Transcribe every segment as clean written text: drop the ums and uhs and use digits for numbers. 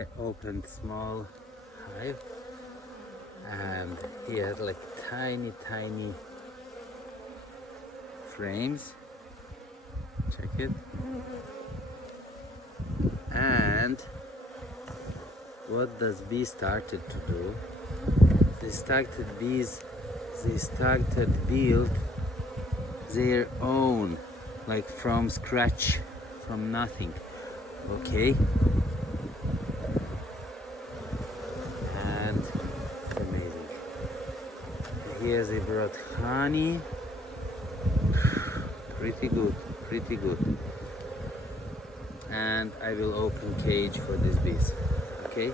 I opened small hive, and he has like tiny frames. Check it. And what does bee started to do? They started build their own, like from scratch, from nothing. Okay. And it's amazing. Here they brought honey. Pretty good. And I will open cage for these bees. Okay.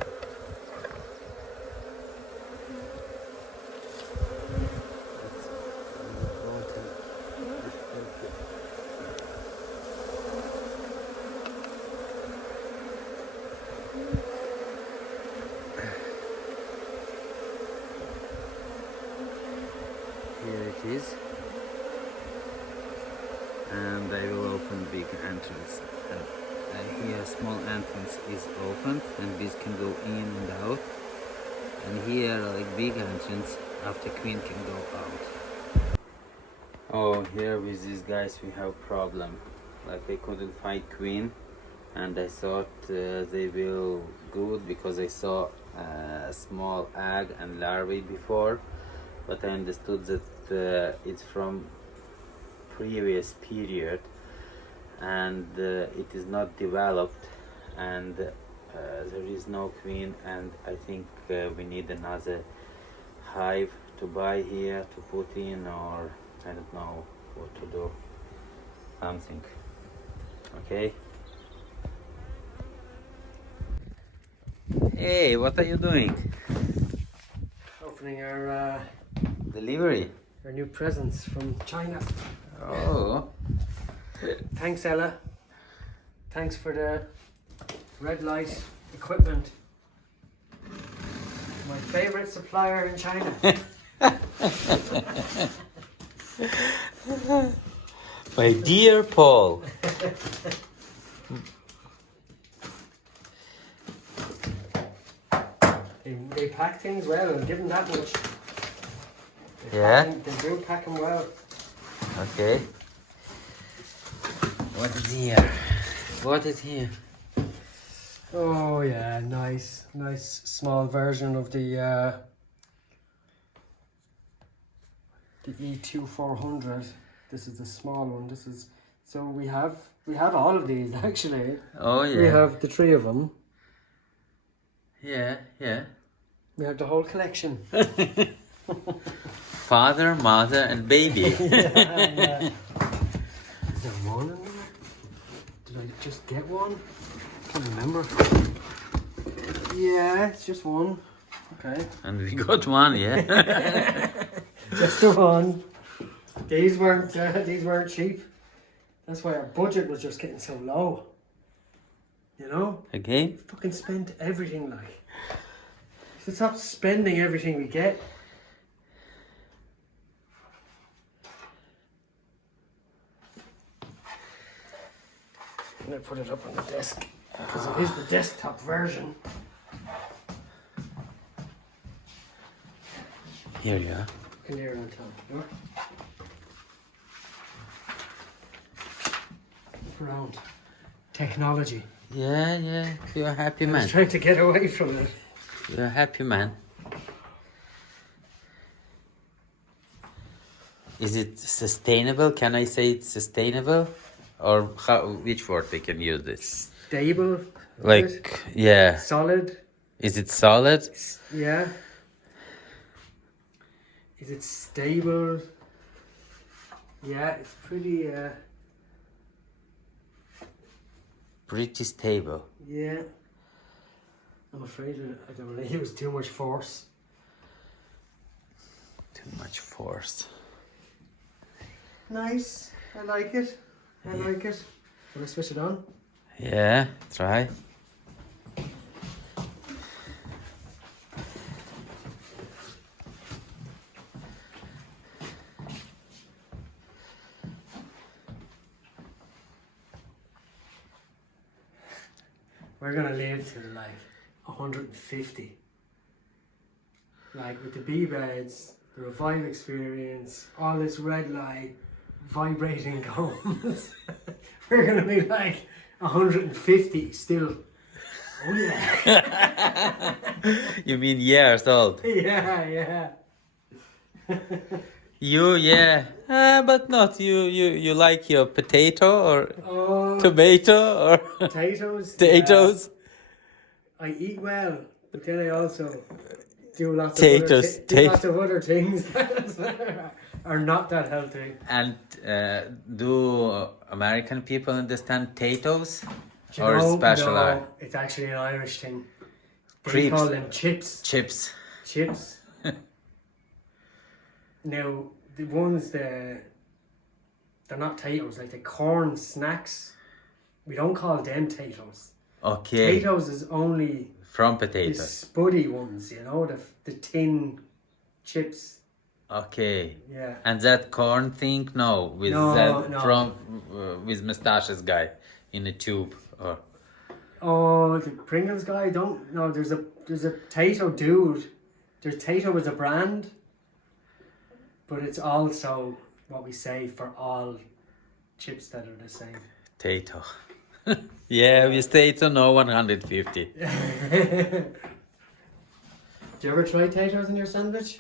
Here it is, and I will open big entrance. Here small entrance is opened and bees can go in and out, and here like big entrance after queen can go out. Oh, here with these guys we have problem. Like I couldn't find queen, and I thought they will good because I saw small egg and larvae before, but I understood that it's from previous period, and it is not developed, and there is no queen, and I think we need another hive to buy here to put in, or I don't know what to do, something. Okay. Hey, what are you doing? Opening our Delivery. our new presents from China. Oh. Thanks, Ella. Thanks for the red light equipment. My favorite supplier in China. My dear Paul. They pack things well, and give them that much. Yeah? They do pack them well. Okay. What is here? What is here? Oh yeah, nice small version of the E2400. This is the small one. This is so we have all of these actually. Oh yeah. We have the three of them. Yeah. We have the whole collection. Father, mother, and baby. Yeah. Is there one in there? Did I just get one? I can't remember. Yeah, it's just one. Okay. And we got one, yeah. Just the one. These weren't cheap. That's why our budget was just getting so low. You know? Okay. We fucking spent everything like. If we stop spending everything we get. I'm gonna put it up on the desk because it is the desktop version. Here you are. In here on top. You know? Look around. Technology. Yeah. You're a happy I was man. trying to get away from it. You're a happy man. Is it sustainable? Can I say it's sustainable? Or how, which word we can use this? Stable. is it? Like, yeah. Solid. Is it solid? Yeah. Is it stable? Yeah, it's pretty, Pretty stable. yeah. I'm afraid I don't want to use too much force. Too much force. Nice. I like it. I like it. Can I switch it on? Yeah, try. We're gonna live through life. 150. Like with the bee beds, the Revive experience, all this red light, vibrating cones, we're gonna be like 150 still. Oh yeah. You mean years old? Yeah. But not you. You like your potato or Oh, tomato or potatoes. potatoes? Yeah. I eat well, but then I also do lots of Potatoes, other things that are not that healthy. And do American people understand potatoes, Do you or know? special No, it's actually an Irish thing. They Creeps. call them chips. chips? Chips. Now the ones they're not potatoes, like the corn snacks. We don't call them potatoes. Okay, Potatoes is only from the potatoes. spuddy ones, you know, the tin chips. Okay, Yeah. and that corn thing, no, with No, that no. from with mustaches guy in a tube, or Oh, the Pringles guy, don't no. There's a potato dude. There's potato as a brand, but it's also what we say for all chips that are the same. potato. Yeah, we stay to no 150. Do you ever try potatoes in your sandwich?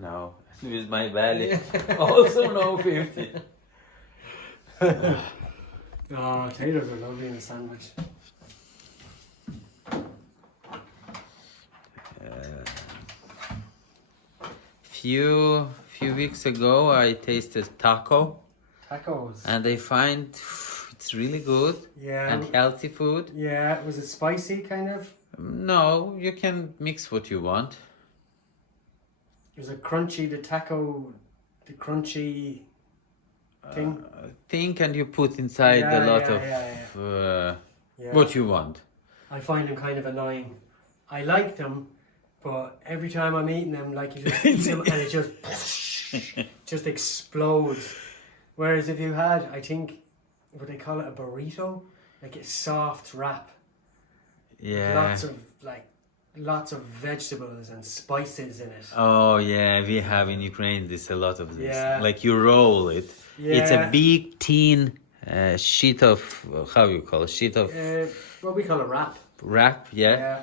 No, with my belly. Also no 50. Oh, potatoes are lovely in a sandwich. Few weeks ago, I tasted taco, Tacos. and I find it's really good Yeah. and healthy food. Yeah, was it spicy kind of? No, you can mix what you want. It was a crunchy, the crunchy thing. Think, and you put inside a lot of Yeah. what you want. I find them kind of annoying. I like them, but every time I'm eating them, like you just eat them and it just explodes. Whereas if you had, I think, what they call it, a burrito, like a soft wrap, Yeah. lots of vegetables and spices in it. Oh yeah, we have in Ukraine this a lot of this. Yeah. Like you roll it. It's a Yeah. big tin sheet of how you call it? Sheet of What we call a wrap. wrap, yeah. Yeah.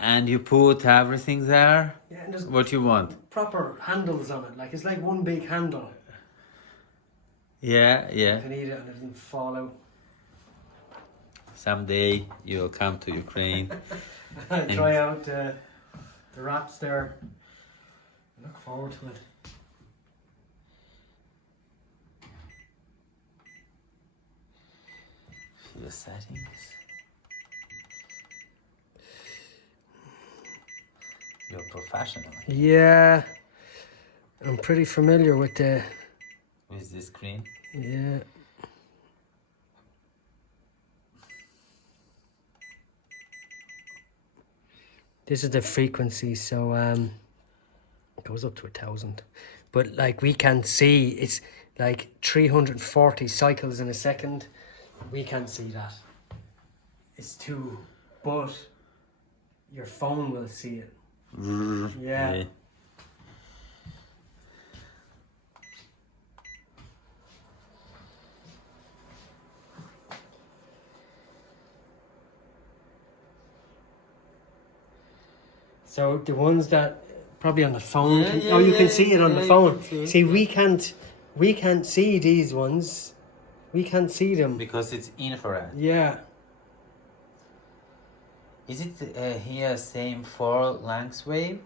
And you put everything there. Yeah, and there's What you want. proper handles on it. Like it's like one big handle. Yeah. You can eat it and it doesn't fall out. Someday you'll come to Ukraine. Try out the wraps there. I look forward to it. Your settings. You're professional Yeah, I'm pretty familiar with with this screen. yeah. This is the frequency, so it goes up to 1,000. But like we can see, it's like 340 cycles in a second. We can't see that. It's too, but your phone will see it. Yeah. So the ones that probably on the phone. You can see it on the phone. See, we can't see these ones. We can't see them. Because it's infrared. Yeah. Is it here same 4 lengths wave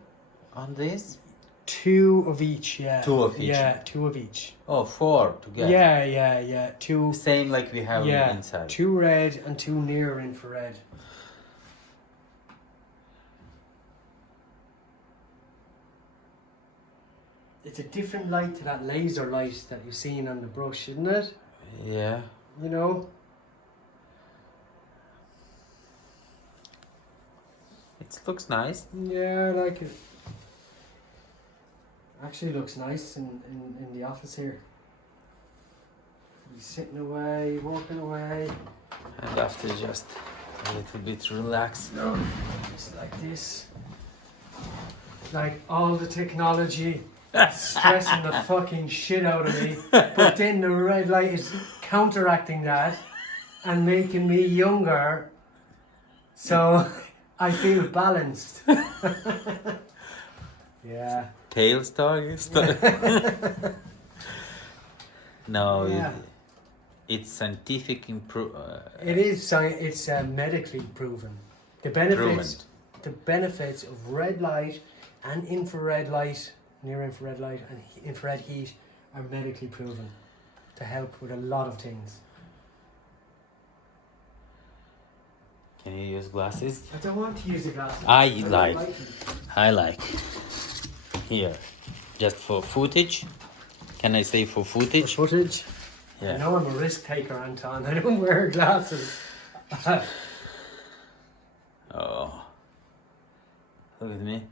on this? 2 of each, yeah. 2 of each? Yeah, 2 of each. Oh, 4 together. Yeah. 2. Same like we have inside. 2 red and 2 near infrared. It's a different light to that laser light that you've seen on the brush, isn't it? Yeah. You know? It looks nice. Yeah, I like it. Actually looks nice in the office here. He's sitting away, walking away. And after just a little bit relaxed. No, it's like this. Like all the technology stressing the fucking shit out of me, but then the red light is counteracting that and making me younger, so I feel balanced. Yeah. Tail story? No, Yeah. it's scientific It is. It's medically proven. The benefits of red light and infrared light, near infrared light and infrared heat are medically proven to help with a lot of things. Can you use glasses? I don't want to use the glasses. I don't like. it. I like. Here, just for footage. Can I say for For footage? footage. Yeah. I know I'm a risk taker, Anton. I don't wear glasses. Oh. Look at me.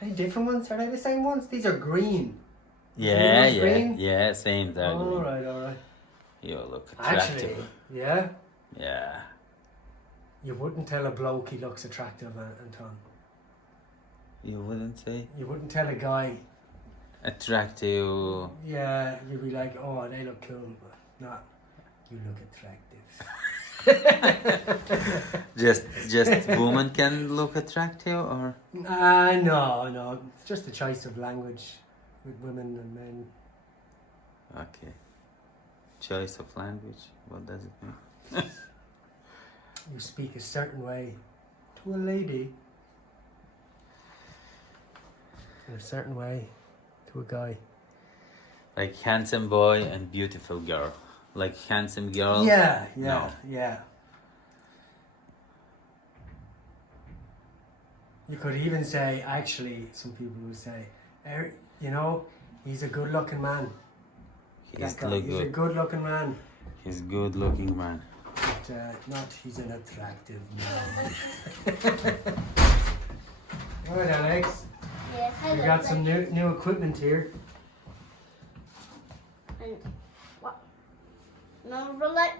Are they different ones? Are they the same ones? These are green. Yeah, yours yeah, green? yeah. Same they're green. All right. You look attractive. Actually, yeah. Yeah. You wouldn't tell a bloke he looks attractive, Anton. You wouldn't say You wouldn't tell a guy. attractive. Yeah, you'd be like, oh, they look cool, but not. You look attractive. Just woman can look attractive, or No. It's just a choice of language with women and men. okay. Choice of language. What does it mean? You speak a certain way to a lady, in a certain way to a guy. Like handsome boy and beautiful girl. Like handsome girl. Yeah. No. You could even say, actually, some people would say, you know, he's a good-looking man. He's That guy, he's a good. good-looking man. He's good looking man. But not he's an attractive man. Alright, Alex. Yeah, We got some new equipment here. And what? No,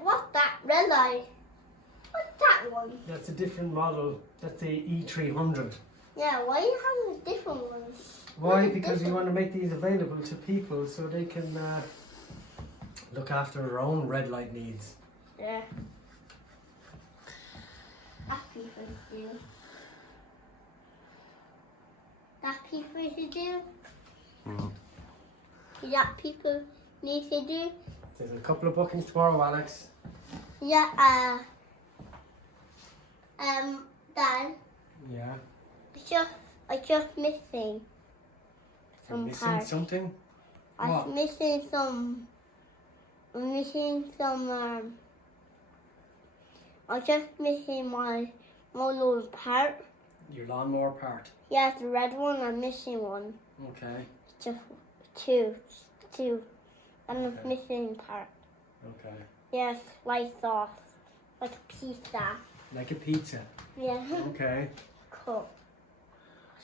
what's that red light? What's that one? That's a different model. That's the E300. Yeah, why are you having different ones? Why? Because we want to make these available to people so they can look after their own red light needs. Yeah. That people do. That people should do. Mm. That people need to do. There's a couple of bookings tomorrow, Alex. Yeah. Dad, Yeah. I just missing You're some missing parts. something? I'm What? missing some. I'm just missing my little part. Your lawnmower part. Yeah, the red one. I'm missing one. Okay. Just two. I'm Okay. missing part. Okay. Yes, light sauce, like a pizza. Like a pizza. Yeah. Okay. Cool.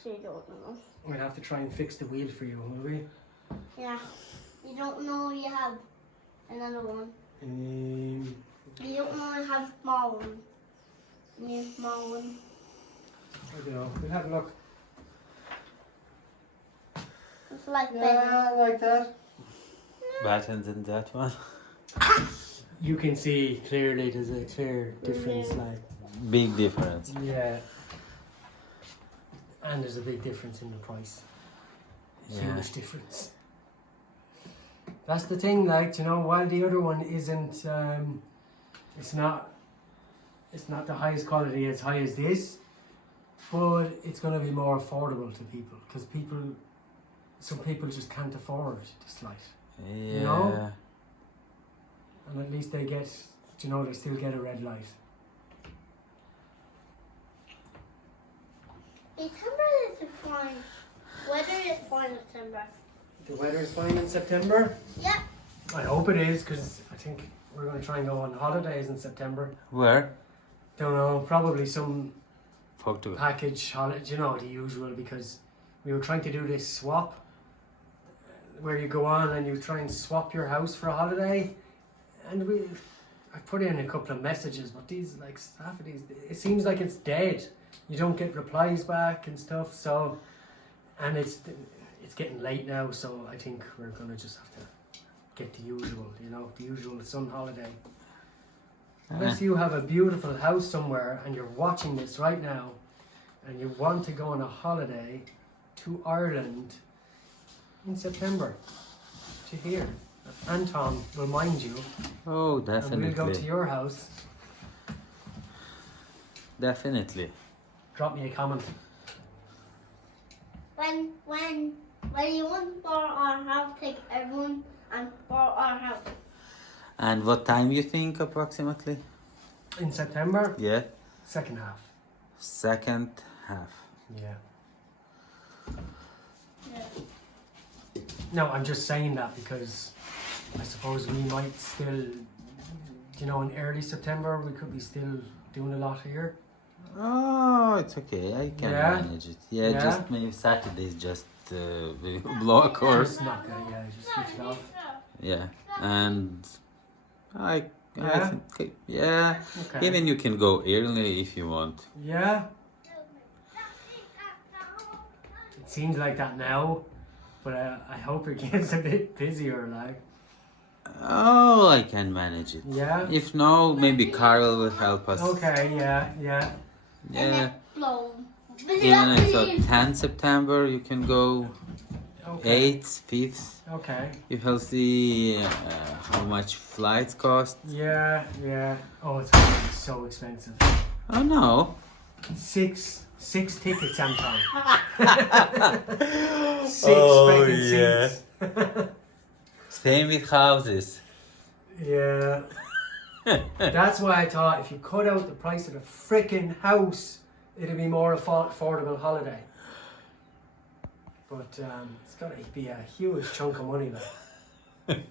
So you don't know. We'll have to try and fix the wheel for you, will we? Yeah. You don't know you have another one. You don't know you have small one. New small one. I don't know. We'll have a look. It's like Yeah, like that. Buttons in that one. You can see clearly there's a clear difference, Yeah. like. Big difference. Yeah. And there's a big difference in the price. Yeah. Huge difference. That's the thing, like, you know, while the other one isn't, it's not the highest quality as high as this, but it's going to be more affordable to people, because some people just can't afford this light. Yeah. know? And at least they get, you know, they still get a red light. September is fine. Weather is fine in September. The weather is fine in September? Yeah. I hope it is, because I think we're going to try and go on holidays in September. Where? Don't know, probably some Portugal. package holiday, you know, the usual, because we were trying to do this swap where you go on and you try and swap your house for a holiday, and I put in a couple of messages, but these, like, half of these, it seems like it's dead. You don't get replies back and stuff, so, and it's getting late now, so I think we're gonna just have to get the usual, the usual sun holiday. Unless you have a beautiful house somewhere and you're watching this right now and you want to go on a holiday to Ireland in September to here. Anton will mind you. Oh, definitely. And we'll go to your house. Definitely. Drop me a comment. When you want for our house, take everyone and for our house. And what time you think approximately? In September? Yeah. Second half. Second half. Yeah. Yeah. No, I'm just saying that because I suppose we might still, in early September, we could be still doing a lot here. Oh, it's okay. I can manage it. Yeah, just maybe Saturdays, just block or. Just knock it, just switch it off. Yeah, and I Yeah? think, Okay. even you can go early if you want. Yeah. It seems like that now, but I hope it gets a bit busier, like. Oh, I can manage it. Yeah? If no, maybe Carl will help us. Okay, yeah. Yeah. Blow. Even I thought 10 September you can go. Okay. 8th, 5th. Okay. You will see how much flights cost. Yeah. Oh, it's gonna be so expensive. Oh no. Six tickets, Anton. Six Oh, freaking yeah. seats. Same with houses. Yeah. That's why I thought if you cut out the price of the freaking house, it'd be more affordable holiday. But it's gotta be a huge chunk of money, like.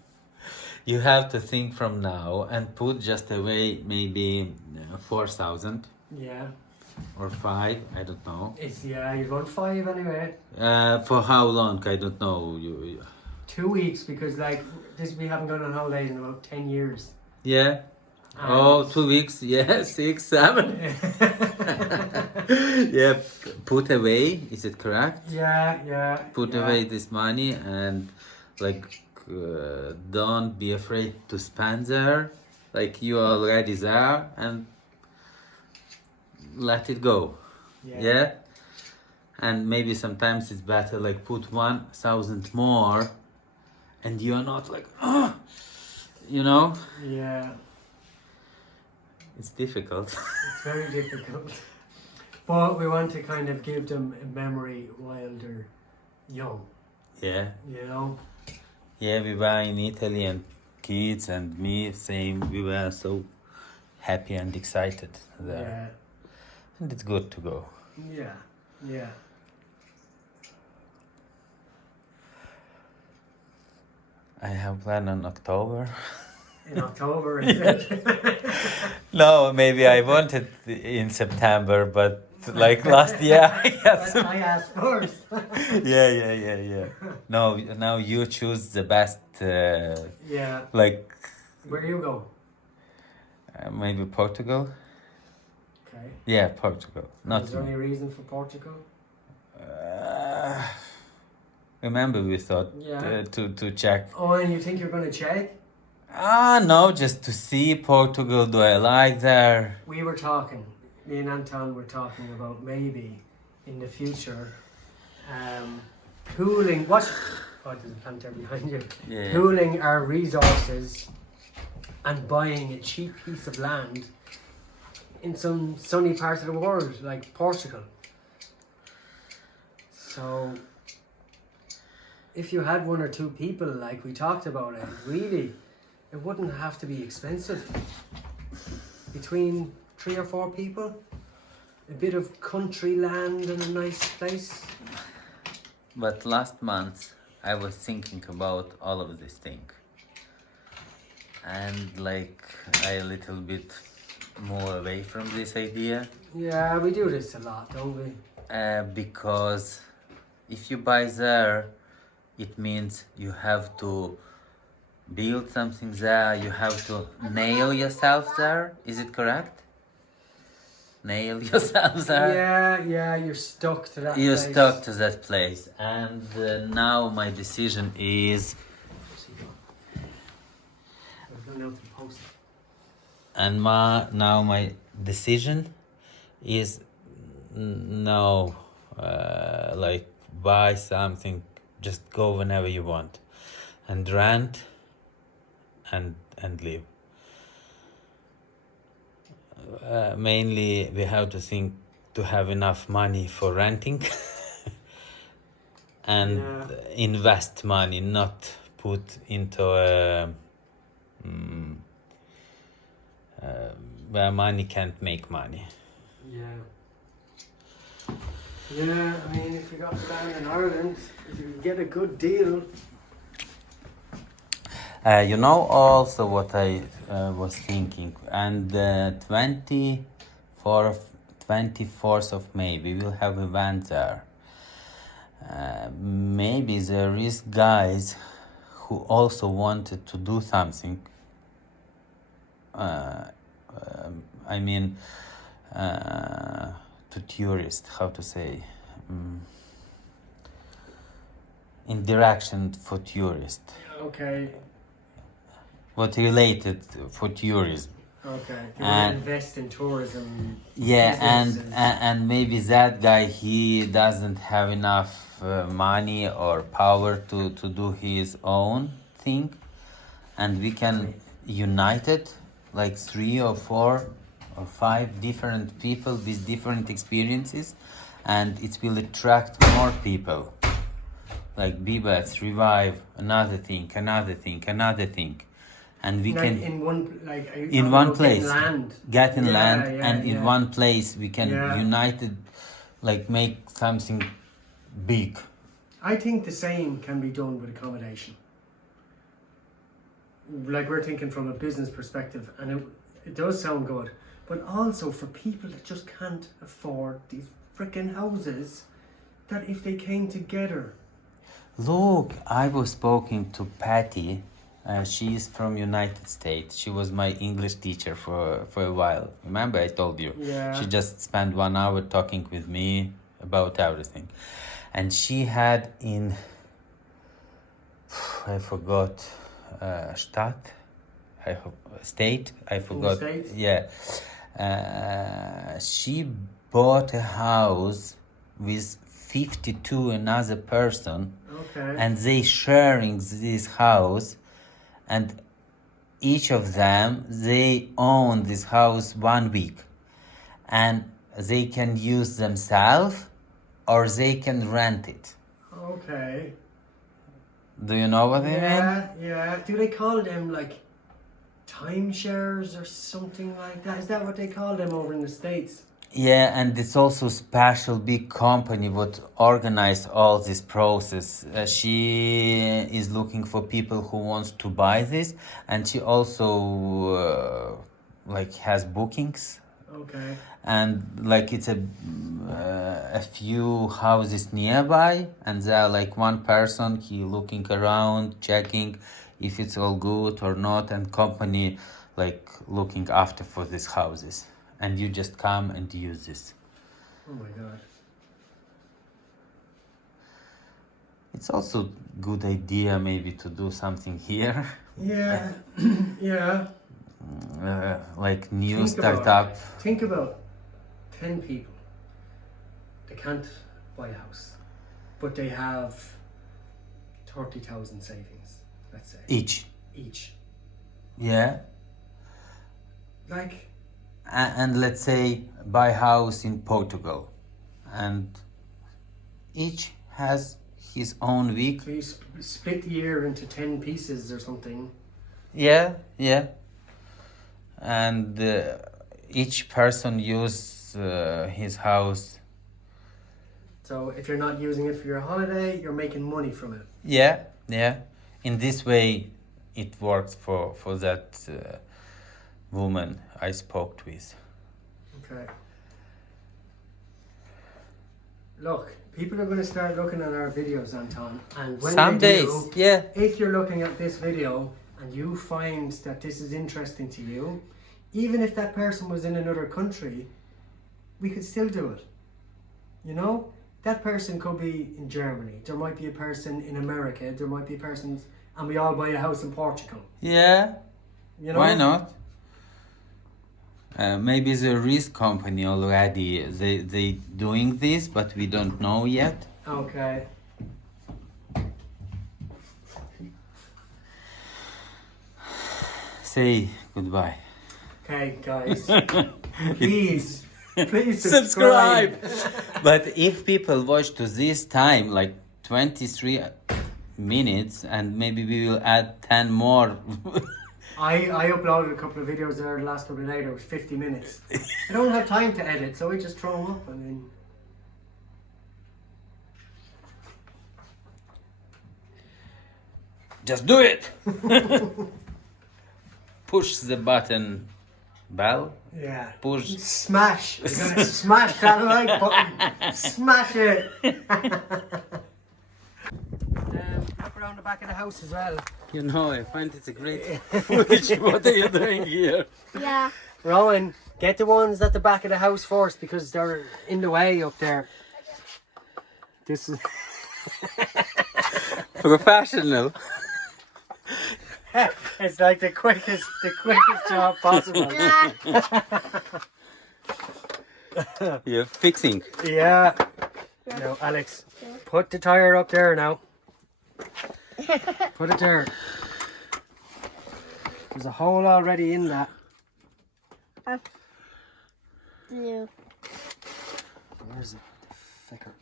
You have to think from now and put just away maybe 4,000 Yeah. or 5. I don't know. You want 5 anyway. For how long? I don't know. You 2 weeks because we haven't gone on holidays in about 10 years. Yeah. And Oh, 2 weeks. Yeah, 6, 7. Yeah. Put away. Is it correct? Yeah. Put away this money and don't be afraid to spend there. Like you are already there and let it go. Yeah. And maybe sometimes it's better put 1,000 more and you're not Yeah. It's difficult. It's very difficult. But we want to kind of give them a memory while they're young. Yeah. Yeah, we were in Italy and kids and me, same. We were so happy and excited there. And it's good to go. Yeah. I have planned on October. In October, is it? No, maybe I wanted in September, but last year I asked first. Yeah. No, now you choose the best. Yeah. Where you go? Maybe Portugal. Okay. Yeah, Portugal. Not. Is there any reason for Portugal? Remember we thought to check. Oh, and you think you're going to check? No, just to see Portugal. Do I like there? We were talking, me and Anton were talking about maybe in the future pooling, there's a planter behind you. Yeah. Pooling our resources and buying a cheap piece of land in some sunny part of the world, like Portugal. So, if you had 1 or 2 people, like we talked about it, really, it wouldn't have to be expensive. Between 3 or 4 people, a bit of country land and a nice place. But last month I was thinking about all of this thing. And I a little bit more away from this idea. Yeah, we do this a lot, don't we? Because if you buy there, it means you have to build something there, you have to nail yourself there. Is it correct? Nail yourself there. Yeah, you're stuck to that You're place. stuck to that place. And now my decision is, now my decision is no, like buy something, just go whenever you want, and rent, and live. Mainly we have to think to have enough money for renting and invest money, not put into where money can't make money. Yeah, I mean, if you got land in Ireland, if you get a good deal. You know also what I was thinking, and 24th of May we will have event there. Maybe there is guys who also wanted to do something. I mean, to tourists, how to say, in direction for tourists. Okay. What related for tourism. Okay. You want to invest in tourism. Yeah, and maybe that guy, he doesn't have enough money or power to do his own thing, and we can unite it like 3 or 4 or 5 different people with different experiences, and it will attract more people. Like Bebas, Revive, another thing, and we can in one in one place getting land. And in one place we can unite it, like make something big. I think the same can be done with accommodation. Like, we're thinking from a business perspective, and it does sound good, but also for people that just can't afford these freaking houses, that if they came together. Look, I was speaking to Patty. She is from United States. She was my English teacher for a while. Remember I told you? Yeah. She just spent 1 hour talking with me about everything. And she had in, I forgot, state, I forgot. States? Yeah. She bought a house with 52 another person. Okay. And they sharing this house, and each of them, they own this house 1 week, and they can use themselves or they can rent it. Okay. Do you know what I mean? Yeah. Do they call them like timeshares or something like that? Is that what they call them over in the States? Yeah, and it's also special big company what organize all this process. She is looking for people who wants to buy this, and she also like has bookings. Okay. And like it's a few houses nearby, and there are like one person, he looking around, checking if it's all good or not, and company like looking after for these houses. And you just come and use this. Oh my God. It's also good idea maybe to do something here. Yeah. Yeah. Like new startup. Think about 10 people. They can't buy a house, but they have 30,000 savings, let's say. Each. Yeah. Like. And let's say buy house in Portugal, and each has his own week. So you split the year into 10 pieces or something. Yeah. And each person use his house. So if you're not using it for your holiday, you're making money from it. Yeah. In this way, it works for that woman I spoke with. Okay. Look, people are going to start looking at our videos, Anton, and when Some they days, do, yeah. if you're looking at this video and you find that this is interesting to you, even if that person was in another country, we could still do it. You know, that person could be in Germany. There might be a person in America. There might be persons, and we all buy a house in Portugal. Yeah. You know? Why not? Maybe the risk company already they doing this, but we don't know yet. Okay. Say goodbye. Okay, guys. Please subscribe. But if people watch to this time, like 23 minutes, and maybe we will add 10 more. I uploaded a couple of videos there the last couple of nights. It was 50 minutes. I don't have time to edit, so I just throw them up and then. Just do it. Push the button, bell. Yeah. Push. Smash. You're gonna smash that like button. Smash it. Look around the back of the house as well. You know, I find it's a great footage. What are you doing here? Yeah. Rowan, get the ones at the back of the house first because they're in the way up there. This is Professional. it's like the quickest job possible. Yeah. You're fixing. Yeah. No, Alex, put the tire up there now. Put it there. There's a hole already in that. Blue. Where is it? The fecker.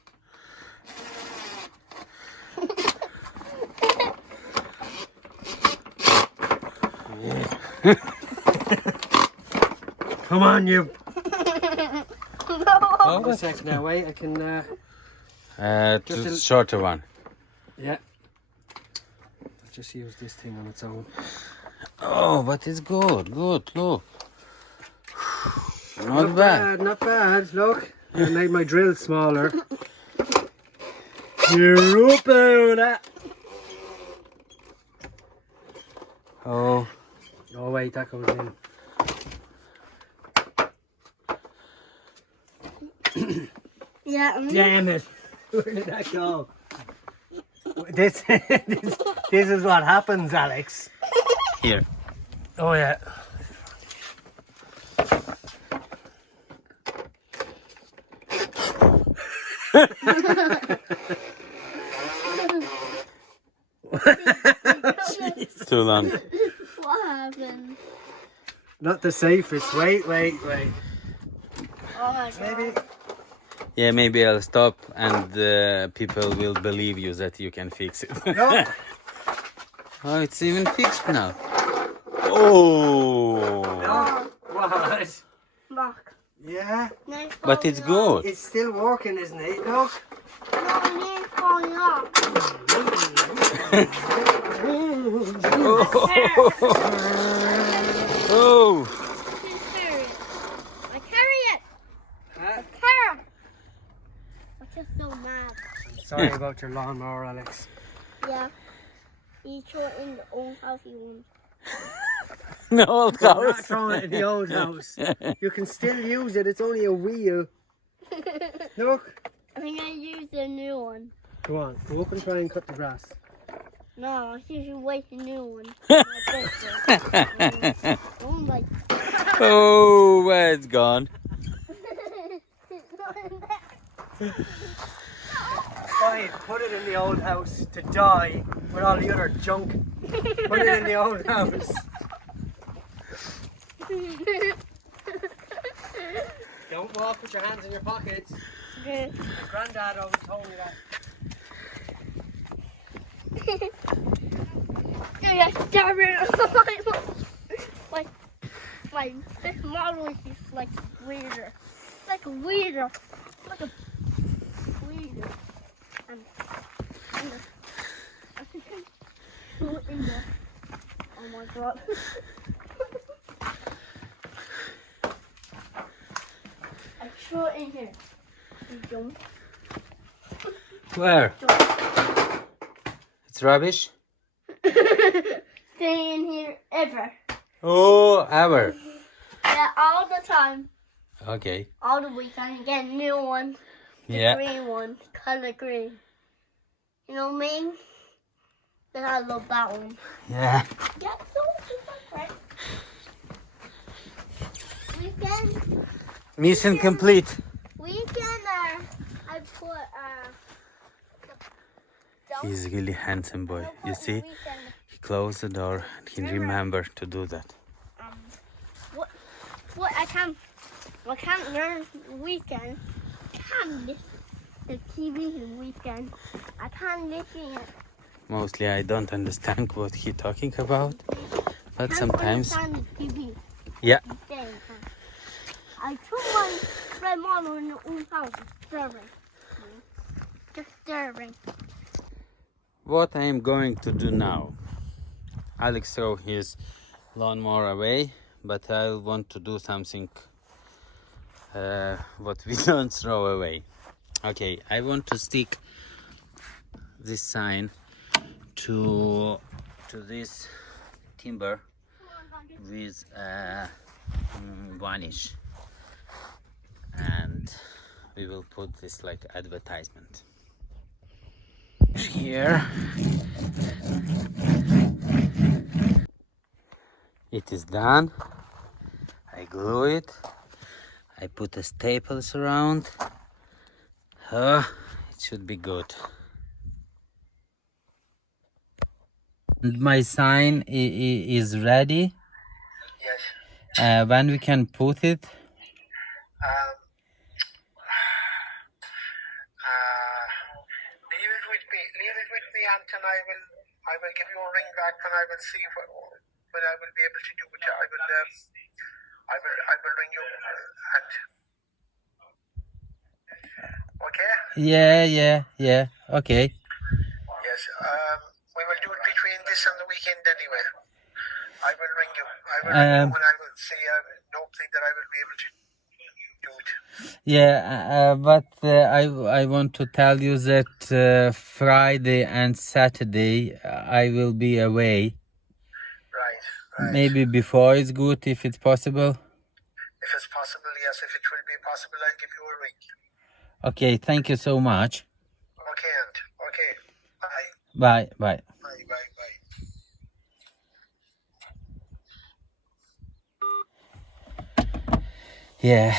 Yeah. Come on, you. Oh, One sec now, wait. I can. Just to a- shorter one. Yeah. I'll just use this thing on its own. Oh, but it's good. Good, look. Not bad. Not bad. Look, I made my drill smaller. You're up there. Oh, Oh wait, that goes in. Yeah. Damn it! Where did that go? This is what happens, Alex. here. Oh yeah. Too long. What happened? Not the safest. Wait. Oh my god. Maybe. Yeah, maybe I'll stop and people will believe you that you can fix it. No. Oh, it's even fixed now. Oh. No. What? Look. Yeah. Nice But it's falling off. good. It's still working, isn't it? Look. No, it ain't falling off. Oh. Just carry it. I carry it. Huh? Carry it. I'm just so mad. Sorry about your lawnmower, Alex. Yeah. He threw it in the old house he won. No, old Not house. throwing it in the old house. You can still use it. It's only a wheel. Look. I think I used a new one. Go on. Go up and try and cut the grass. No, I should waste a new one. I don't like Oh, where it's gone. Fine, put it in the old house to die with all the other junk. Put it in the old house. Don't walk with your hands in your pockets. Okay. Your granddad always told me that. Yeah, damn it. Like, this model is just like weirder. Like a weirder. Like a weirder. And I think I threw it in there. Oh my god. I threw it in here. You don't. Where? It's rubbish. stay in here ever. Oh, ever. Yeah, all the time. Okay. All the weekend. Get a new one. The Yeah. green one. Color green. You know what I mean? Then I love that one. Yeah. Yeah, so it's right. Weekend. Mission complete. Weekend. I put He's really handsome boy. You see, weekend. he closed the door and he remembered to do that. What I can't learn weekend. I can't listen the TV the weekend. I can't listen it. Mostly I don't understand what he talking about, but sometimes. Understand the TV. Yeah. I took my red model in the old house. Disturbing. What I am going to do now? Alex throw his lawnmower away, but I want to do something what we don't throw away. Okay, I want to stick this sign to this timber with varnish, and we will put this like advertisement here. It is done. I glue it. I put the staples around. It should be good. And my sign is ready. Yes. When we can put it? Leave it with me, Anton. I will give you a ring back, and I will see when I will be able to do it. I will ring you. And okay. Yeah. Okay. Yes. We will do it between this and the weekend anyway. I will ring you. I will ring you when I will see. Hopefully that I will be able to do it. Yeah, but I want to tell you that Friday and Saturday I will be away. Right. Maybe before is good if it's possible. If it's possible, yes. If it will be possible, I'll give you a ring. Okay, thank you so much. Okay, Ant. Okay. Bye. Bye. Yeah,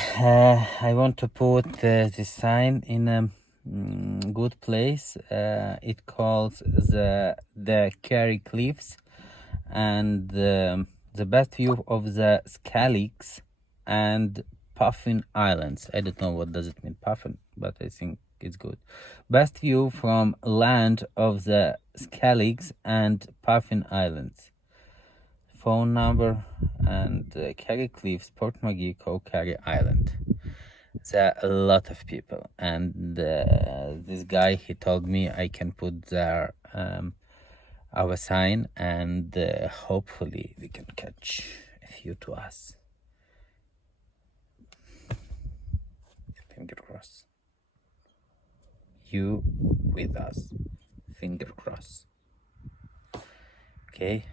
I want to put this sign in a good place. It calls the Kerry Cliffs, and the best view of the Skelligs and Puffin Islands. I don't know what does it mean, Puffin, but I think it's good. Best view from land of the Skelligs and Puffin Islands. Phone number and Kerry Cliffs, Port Magee, Kerry Island. There are a lot of people, and this guy, he told me I can put there our sign, and hopefully we can catch a few to us. Finger cross. You with us. Finger cross. Okay.